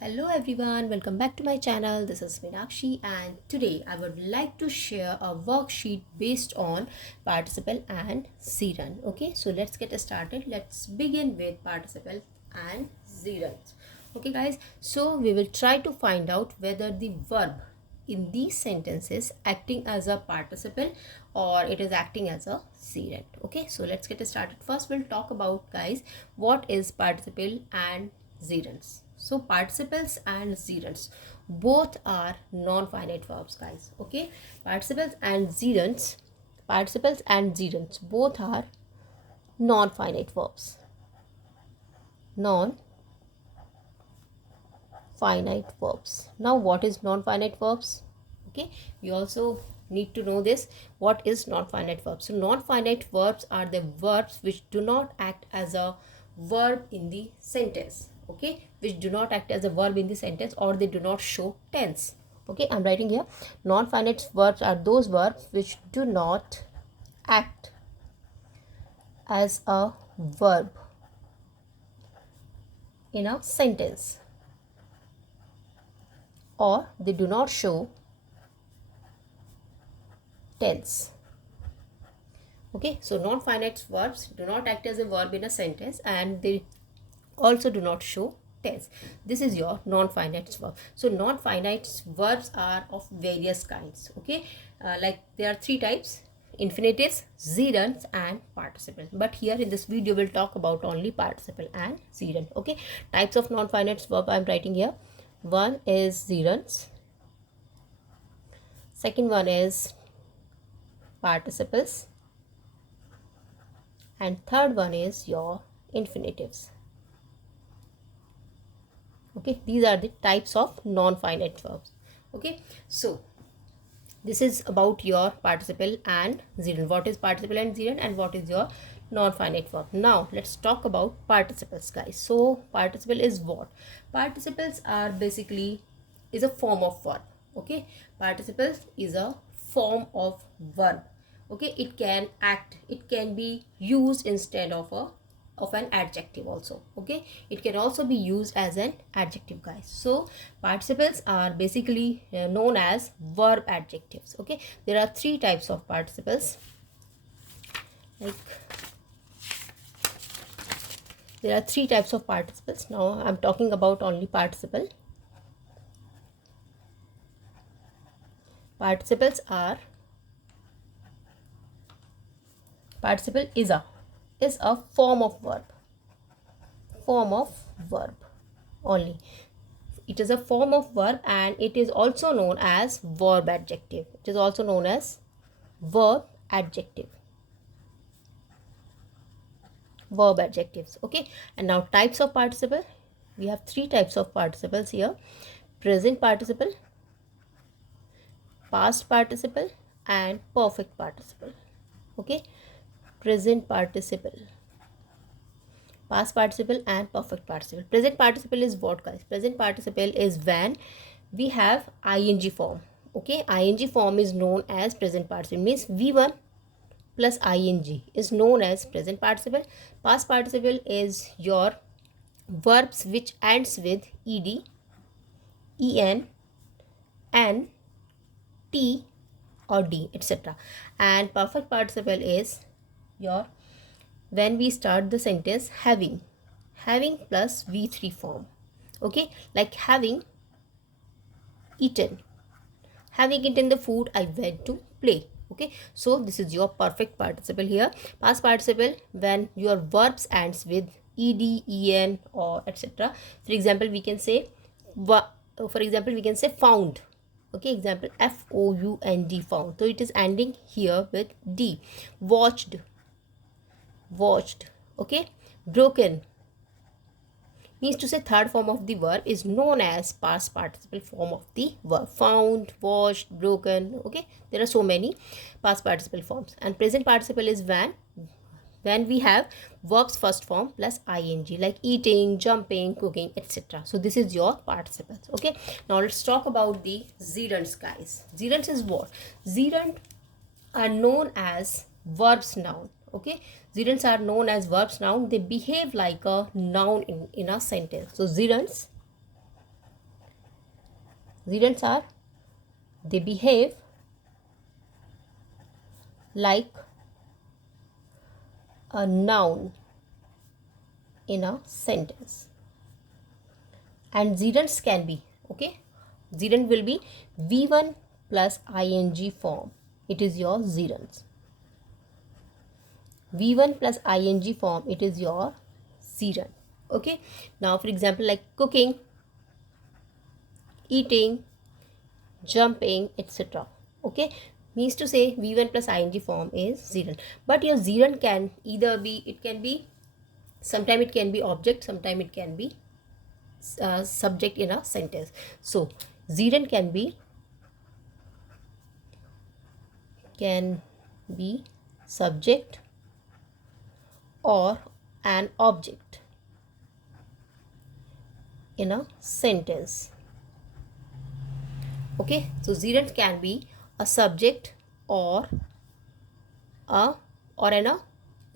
Hello everyone, welcome back to my channel. This is Meenakshi and today I would like to share a worksheet based on participle and gerund. Okay, so let's get started. Let's begin with participle and gerunds. Okay guys, so we will try to find out whether the verb in these sentences acting as a participle or it is acting as a gerund. Okay, so let's get started. First we'll talk about guys what is participle and gerunds. So participles and gerunds both are non-finite verbs guys. Okay, participles and gerunds both are non-finite verbs. Non-finite verbs. Now what is non-finite verbs? Okay, you also need to know this. What is non-finite verbs? So non-finite verbs are the verbs which do not act as a verb in the sentence. Okay, which do not act as a verb in the sentence, or they do not show tense. Okay, I'm writing here non-finite verbs are those verbs which do not act as a verb in a sentence, or they do not show tense. Okay, so non-finite verbs do not act as a verb in a sentence and they also do not show tense. This is your non-finite verb. So non-finite verbs are of various kinds. Okay, like there are three types: infinitives, gerunds and participle. But here in this video we'll talk about only participle and gerund. Okay, types of non-finite verb I'm writing here. One is gerunds, second one is participles, and third one is your infinitives. Okay, these are the types of non-finite verbs. Okay, so this is about your participle and gerund. What is participle and gerund and what is your non-finite verb? Now let's talk about participles guys. So participle is what? Participles are basically is a form of verb. Okay, participles is a form of verb. Okay, it can act, it can be used instead of an adjective also. Okay, it can also be used as an adjective guys. So participles are basically known as verb adjectives. Okay, there are three types of participles. Like there are three types of participles. Now I'm talking about only participle. Participles are participle is a form of verb only. It is a form of verb and it is also known as verb adjective. It is also known as verb adjective. Verb adjectives. Okay, and now types of participle. We have three types of participles here: present participle, past participle and perfect participle. Okay, present participle, past participle and perfect participle. Present participle is what guys? Present participle is when we have ing form. Okay, ing form is known as present participle, means v1 plus ing is known as present participle. Past participle is your verbs which ends with ed, en, n, t or d, etc. And perfect participle is your when we start the sentence having plus v3 form. Okay, like having eaten the food, I went to play. Okay, so this is your perfect participle here. Past participle when your verbs ends with ed, en or etc. For example we can say found. Okay, example found, found. So it is ending here with d. Watched. Okay, broken means to say third form of the verb is known as past participle form of the verb. Found, watched, broken. Okay, there are so many past participle forms. And present participle is when we have verbs first form plus ing, like eating, jumping, cooking, etc. So this is your participles. Okay, now let's talk about the gerunds guys. Gerunds is what? Gerunds are known as verbs noun. Okay, gerunds are known as verbs noun. They behave like a noun in a sentence. So gerunds Gerunds are, they behave like a noun in a sentence. And gerunds can be, okay, gerund will be V1 plus ing form. It is your gerunds. V1 plus ing form, it is your gerund. Okay. Now for example, like cooking, eating, jumping, etc. Okay, means to say V1 plus ing form is gerund. But your gerund can either be, it can be, sometime it can be object, sometime it can be subject in a sentence. So gerund can be subject or an object in a sentence. Okay, so gerund can be a subject or a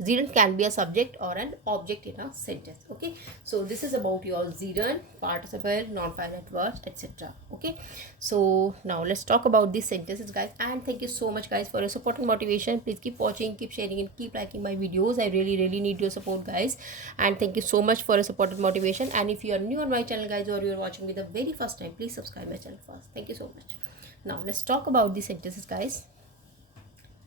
gerund can be a subject or an object in a sentence. Okay, so this is about your gerund, participle, non-finite verbs, etc. Okay, so now let's talk about these sentences, guys. And thank you so much, guys, for your support and motivation. Please keep watching, keep sharing, and keep liking my videos. I really need your support, guys. And thank you so much for your support and motivation. And if you are new on my channel, guys, or you are watching me the very first time, please subscribe my channel first. Thank you so much. Now let's talk about these sentences, guys.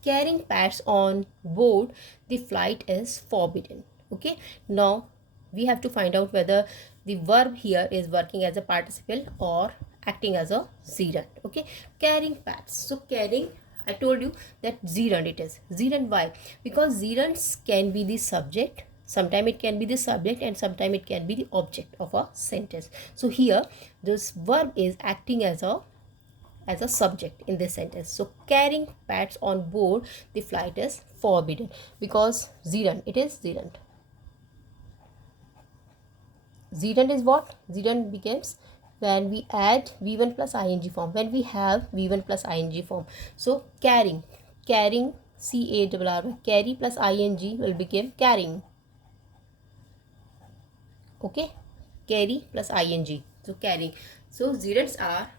Carrying pets on board the flight is forbidden. Okay, now we have to find out whether the verb here is working as a participle or acting as a gerund. Okay, carrying pets. So carrying, I told you that gerund it is. Gerund, why? Because gerunds can be the subject, sometime it can be the subject, and sometime it can be the object of a sentence. So here this verb is acting as a subject in this sentence. So carrying pets on board the flight is forbidden because gerund, it is gerund. Gerund is what? Gerund becomes when we add V1 plus ing form, when we have V1 plus ing form. So carrying CARR, carry plus ing will become carrying. Okay, carry plus ing, so carrying. So gerunds are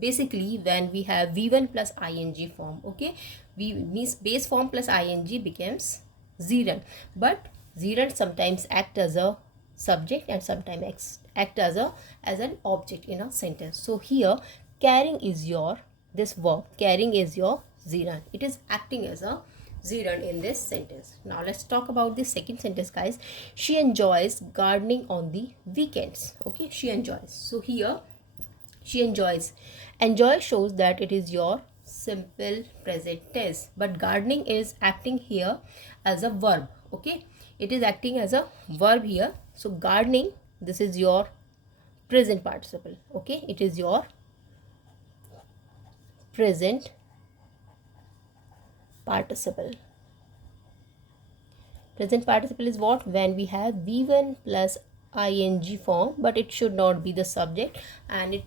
basically when we have V1 plus ing form. Okay, we means base form plus ing becomes gerund, but gerund sometimes act as a subject and sometimes act as an object in a sentence. So here carrying is your, this verb carrying is your gerund. It is acting as a gerund in this sentence. Now let's talk about the second sentence, guys. She enjoys gardening on the weekends. Okay, she enjoys. So here she enjoys. Enjoy shows that it is your simple present tense, but gardening is acting here as a verb. Okay, it is acting as a verb here. So gardening, this is your present participle. Okay, it is your present participle. Present participle is what? When we have V1 plus ing form, but it should not be the subject and it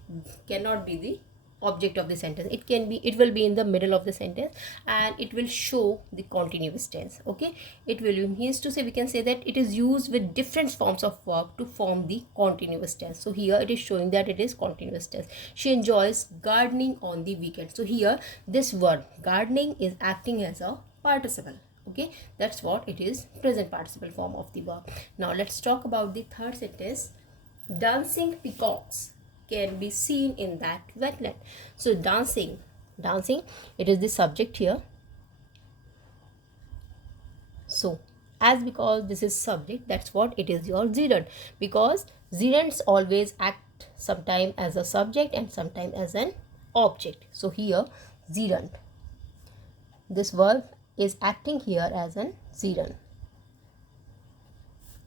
cannot be the object of the sentence. It can be, it will be in the middle of the sentence and it will show the continuous tense. Okay, it will, means to say, we can say that it is used with different forms of verb to form the continuous tense. So here it is showing that it is continuous tense. She enjoys gardening on the weekend. So here this word gardening is acting as a participle. Okay, that's what it is, present participle form of the verb. Now let's talk about the third sentence. Dancing peacocks can be seen in that wetland. So dancing, it is the subject here. So as because this is subject, that's what it is your gerund, because gerunds always act sometime as a subject and sometime as an object. So here gerund, this verb is acting here as an gerund.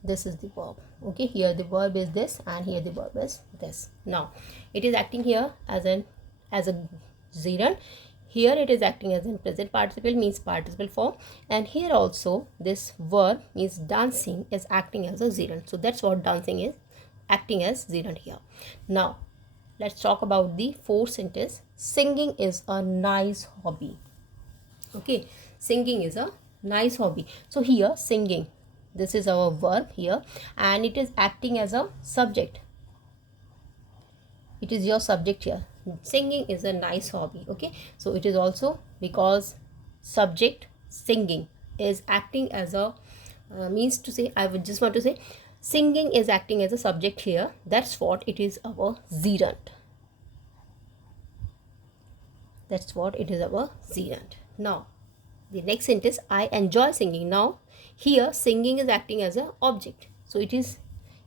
This is the verb. Okay, here the verb is this and here the verb is this. Now it is acting here as a gerund. Here it is acting as in present participle, means participle form, and here also this verb means dancing is acting as a gerund. So that's what dancing is acting as gerund here. Now let's talk about the fourth sentence. Singing is a nice hobby. Okay, singing is a nice hobby. So here singing, this is our verb here and it is acting as a subject. It is your subject here. singing is a nice hobby. Okay, so it is also because subject singing is acting as a means to say, I would just want to say singing is acting as a subject here. That's what it is our gerund. That's what it is our gerund. Now the next sentence, I enjoy singing. Now here singing is acting as an object, so it is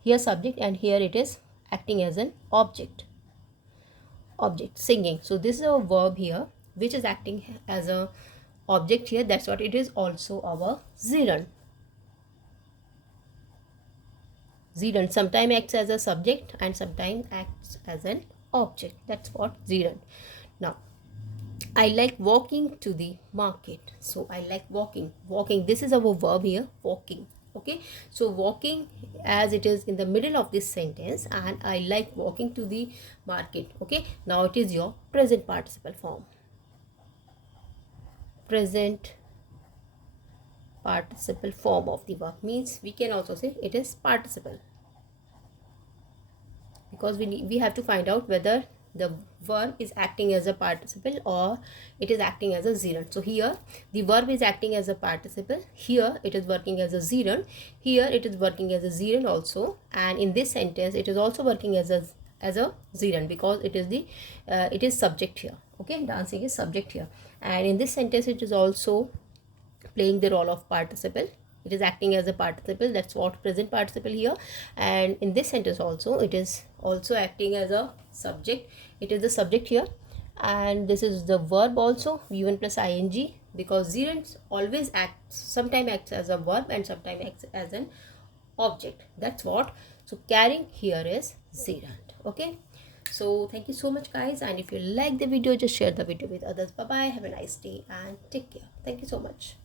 here subject and here it is acting as an object singing. So this is a verb here which is acting as a object here. That's what it is also our gerund. Gerund sometimes acts as a subject and sometimes acts as an object. That's what gerund. Now I like walking to the market. So I like walking, this is our verb here, walking. Okay, so walking as it is in the middle of this sentence, and I like walking to the market. Okay, now it is your present participle form. Present participle form of the verb means we can also say it is participle, because we have to find out whether the verb is acting as a participle or it is acting as a gerund. So here the verb is acting as a participle, here it is working as a gerund, here it is working as a gerund also, and in this sentence it is also working as a gerund because it is the it is subject here. Okay, dancing is subject here, and in this sentence it is also playing the role of participle. It is acting as a participle. That's what present participle here, and in this sentence also it is also acting as a subject. It is the subject here, and this is the verb also, v1 plus ing, because gerunds always sometimes acts as a verb and sometimes acts as an object. That's what, so carrying here is gerund. Okay, so thank you so much guys, and if you like the video, just share the video with others. Bye bye, have a nice day and take care. Thank you so much.